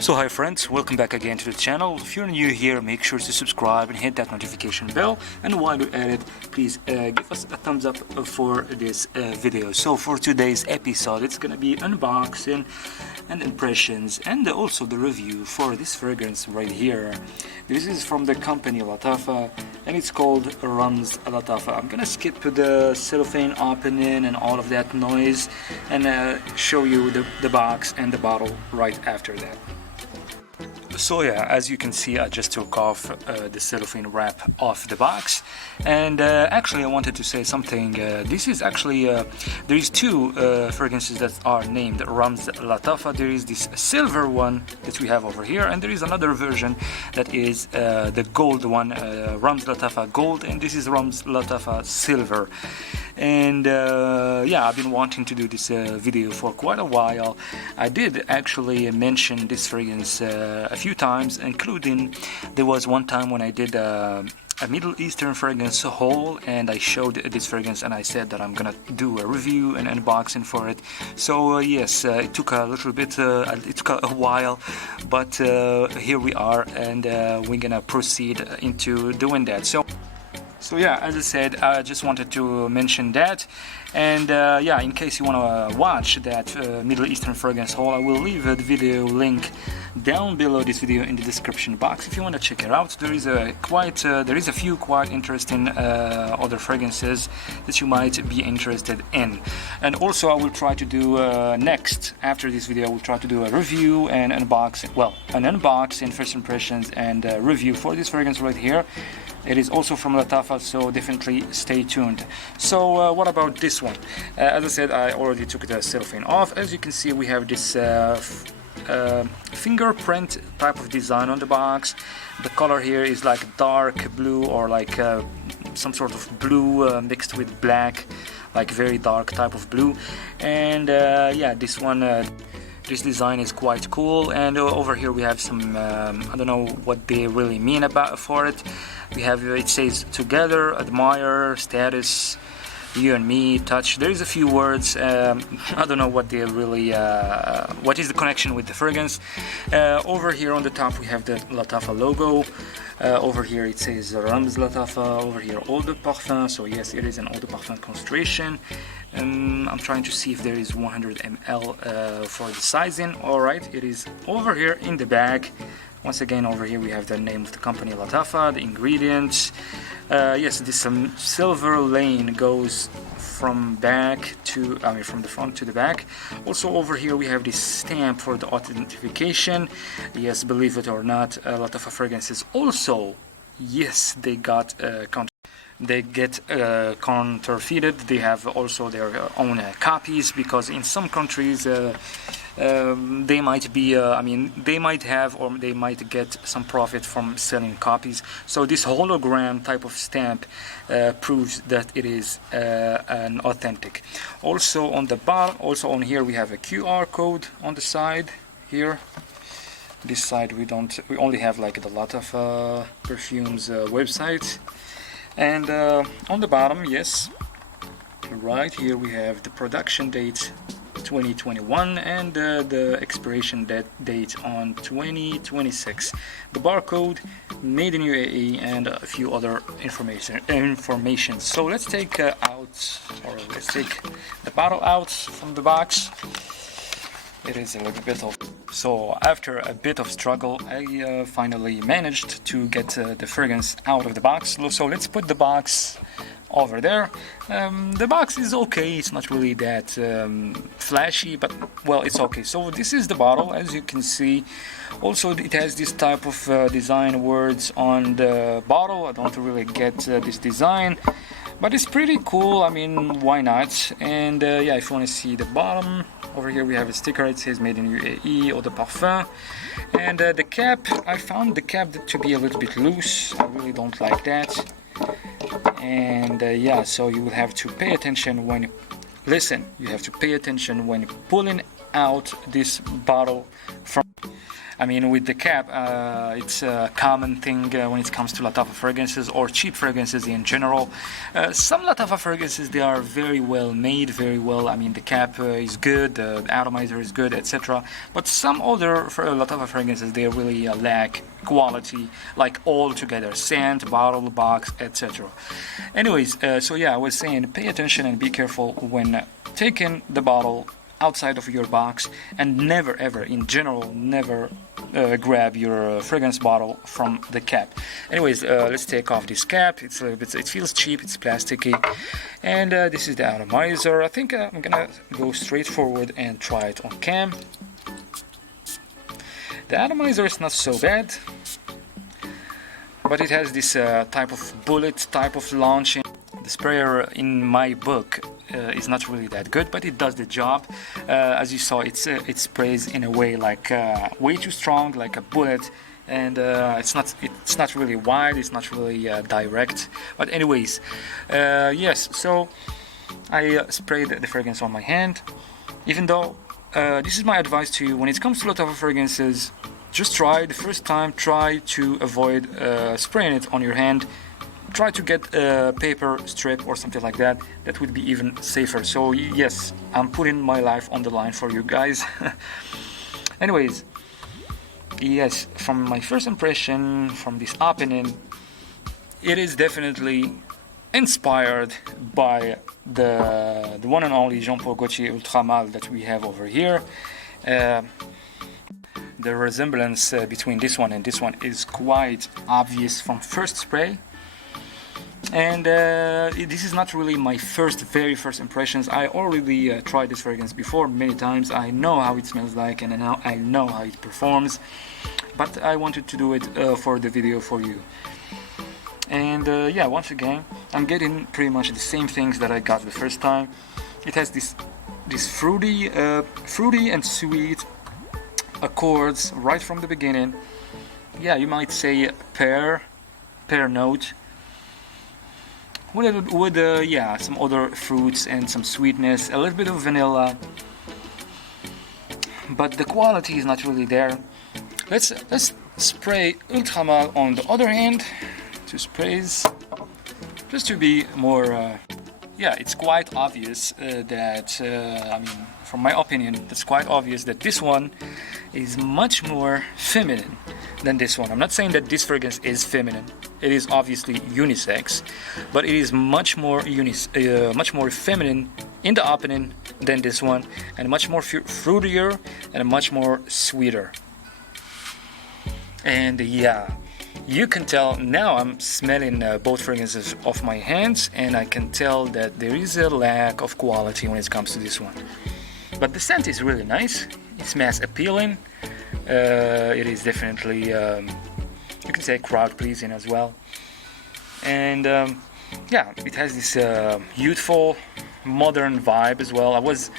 So hi friends, welcome back again to the channel. If you're new here, make sure to subscribe and hit that notification bell, and while you're at it, please give us a thumbs up for this video. So for today's episode, it's gonna be unboxing and impressions and also the review for this fragrance right here. This is from the company LATTAFA and it's called RAMZ LATTAFA. I'm gonna skip the cellophane opening and all of that noise and show you the box and the bottle right after that. So yeah, as you can see, I just took off the cellophane wrap off the box, and actually I wanted to say something. This is actually there is two fragrances that are named RAMZ LATTAFA. There is this silver one that we have over here, and there is another version that is the gold one, RAMZ LATTAFA Gold, and this is RAMZ LATTAFA Silver. And yeah, I've been wanting to do this video for quite a while. I did actually mention this fragrance a few times, including there was one time when I did a Middle Eastern fragrance haul and I showed this fragrance and I said that I'm gonna do a review and unboxing for it. So yes, it took a little bit, it took a while, but here we are, and we're gonna proceed into doing that. So yeah, as I said, I just wanted to mention that, and yeah, in case you want to watch that Middle Eastern fragrance haul, I will leave the video link down below this video in the description box if you want to check it out. There is a few quite interesting other fragrances that you might be interested in, and also I will try to do next after this video. I will try to do a review and unboxing, well, an unboxing, first impressions, and review for this fragrance right here. It is also from LATTAFA, so definitely stay tuned. So what about this one? As I said, I already took the cellophane off. As you can see, we have this fingerprint type of design on the box. The color here is like dark blue, or like some sort of blue mixed with black, like very dark type of blue. And yeah, this one, this design is quite cool. And over here we have some I don't know what they really mean about for it. We have, it says together, admire, status, you and me, touch. There is a few words. I don't know what they really, what is the connection with the fragrance. Over here on the top we have the LATTAFA logo. Over here it says RAMZ LATTAFA. Over here Eau de Parfum. So yes, it is an Eau de Parfum concentration. I'm trying to see if there is 100 ml for the sizing. Alright, it is over here in the bag. Once again, over here we have the name of the company LATTAFA, the ingredients. Yes, this silver lane goes from back to, from the front to the back. Also over here we have this stamp for the authentication. Yes, believe it or not, LATTAFA fragrances also, yes, they get counterfeited. They have also their own copies, because in some countries they might be, they might have, or they might get some profit from selling copies. So this hologram type of stamp proves that it is an authentic. Also on the bottom, also on here we have a QR code on the side here. This side we only have like the LATTAFA perfumes website. And on the bottom, yes, right here we have the production date 2021 and the expiration date on 2026. The barcode, made in UAE, and a few other information. So let's take let's take the bottle out from the box. It is a little bit of, so after a bit of struggle, I finally managed to get the fragrance out of the box. So let's put the box over there. The box is okay, it's not really that flashy, but well, it's okay. So this is the bottle, as you can see. Also it has this type of design words on the bottle. I don't really get this design, but it's pretty cool. I mean, why not? And yeah, if you want to see the bottom, over here we have a sticker. It says made in UAE, Eau de Parfum. And the cap, I found the cap to be a little bit loose. I really don't like that. And yeah, so you will have to pay attention when, you have to pay attention when pulling out this bottle from. I mean, with the cap, it's a common thing when it comes to Lattafa fragrances or cheap fragrances in general. Some Lattafa fragrances, they are very well made, very well. I mean, the cap is good, the atomizer is good, etc. But some other Lattafa fragrances, they really lack quality, like all together, scent, bottle, box, etc. Anyways, so yeah, I was saying, pay attention and be careful when taking the bottle outside of your box, and never ever, in general, never grab your fragrance bottle from the cap. Anyways, let's take off this cap. It's a little bit, it feels cheap, it's plasticky, and this is the atomizer. I think I'm gonna go straight forward and try it on cam. The atomizer is not so bad, but it has this type of bullet type of launching. The sprayer in my book is not really that good, but it does the job. As you saw, it sprays in a way like way too strong, like a bullet, and it's not really wide, it's not really direct. But anyways, yes. So I sprayed the fragrance on my hand. Even though this is my advice to you when it comes to Lattafa fragrances, just try the first time. Try to avoid spraying it on your hand. Try to get a paper strip or something like that. That would be even safer. So yes, I'm putting my life on the line for you guys. Anyways, yes, from my first impression, from this opening, it is definitely inspired by the one and only Jean Paul Gaultier Ultra Male that we have over here. The resemblance between this one and this one is quite obvious from first spray. And this is not really my very first impressions. I already tried this fragrance before many times. I know how it smells like, and now I know how it performs, but I wanted to do it for the video for you. And yeah, once again, I'm getting pretty much the same things that I got the first time. It has this fruity and sweet accords right from the beginning. Yeah, you might say pear note. With yeah, some other fruits and some sweetness, a little bit of vanilla, but the quality is not really there. Let's spray Ultra Male on the other hand. 2 sprays, just to be more. Yeah, it's quite obvious that I mean, from my opinion, it's quite obvious that this one is much more feminine than this one. I'm not saying that this fragrance is feminine. It is obviously unisex, but it is much more much more feminine in the opening than this one, and much more fruitier and much more sweeter. And yeah, you can tell now. I'm smelling both fragrances off my hands, and I can tell that there is a lack of quality when it comes to this one. But the scent is really nice. It's mass appealing. It is definitely, you can say, crowd pleasing as well. And yeah, it has this youthful, modern vibe as well. I was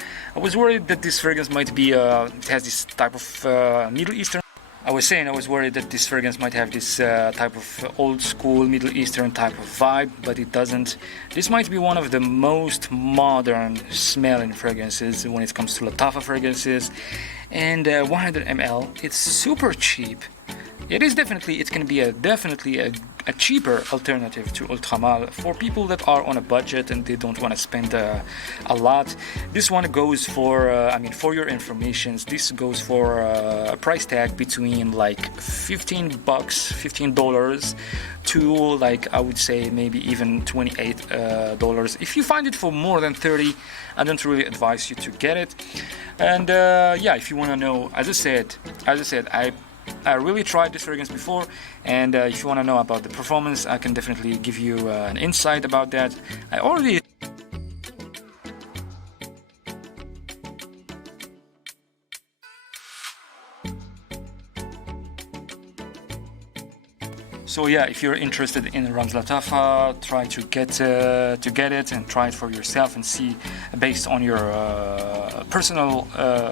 worried that this fragrance might be. It has this type of Middle Eastern. I was worried that this fragrance might have this type of old school Middle Eastern type of vibe, but it doesn't. This might be one of the most modern smelling fragrances when it comes to Lattafa fragrances. And 100 ml, it's super cheap. It is definitely, it can be definitely a cheaper alternative to Ultra Male for people that are on a budget and they don't want to spend a lot. This one goes for, I mean, for your information, this goes for a price tag between like $15 to, like, I would say maybe even $28. If you find it for more than 30, I don't really advise you to get it. And yeah, if you want to know, as I said, I really tried this fragrance before, and if you want to know about the performance, I can definitely give you an insight about that. I already So yeah, if you're interested in RAMZ LATTAFA, try to get it and try it for yourself and see, based on your personal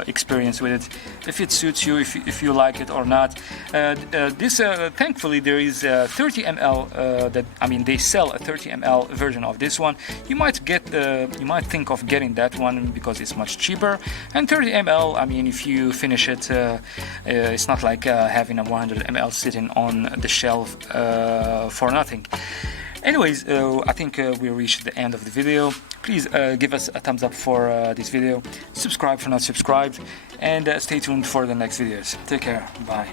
experience with it, if it suits you, if you like it or not. Thankfully there is a 30 ml they sell a 30 ml version of this one. You might think of getting that one because it's much cheaper. And 30 ml, if you finish it, it's not like having a 100 ml sitting on the shelf for nothing. Anyways, I think we reached the end of the video. Please give us a thumbs up for this video, subscribe if you're not subscribed, and stay tuned for the next videos. Take care, bye.